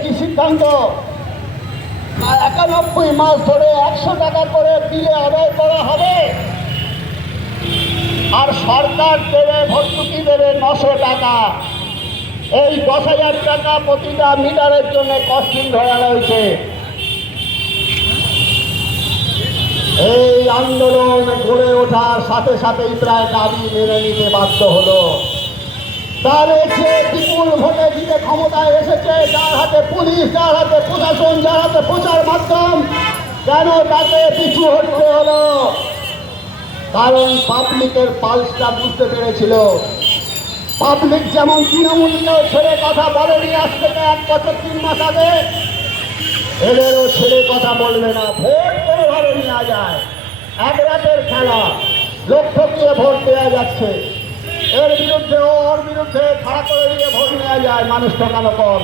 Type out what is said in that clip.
কি সিদ্ধান্ত? 91 মাস ধরে 100 টাকা করে বিলে আদায় করা হবে, আর সরকার দেবে, ভর্তুকি দেবে 900 টাকা। এই 10,000 টাকা প্রতিটা মিটারের জন্য কস্টিং ধরা রয়েছে। এই আন্দোলন গড়ে ওঠার সাথে সাথেই প্রায় দাবি মেনে নিতে বাধ্য হলো। তাহলে যে বিপুল ভোটে জিতে ক্ষমতায় এসেছে, যার হাতে পুলিশ, যার হাতে প্রশাসন, যার হাতে প্রচার মাধ্যম, কেন তাকে পিছু হটতে হলো? কারণ পাবলিকের পালসটা বুঝতে পেরেছিল। পাবলিক যেমন তৃণমূলীয় ছেড়ে কথা বলেনি আজ থেকে 1 বছর 3 মাস আগে, এদেরও ছেড়ে কথা বলবে না। ভোট কোনোভাবে নেওয়া যায়, এক রাতের খেলা, লোক ঠকিয়ে ভোট দেওয়া যাচ্ছে। এর বিরুদ্ধে ওর বিরুদ্ধে খাড়া করে দিয়ে ভোট নেওয়া যায়, মানুষ ঠকানো কর।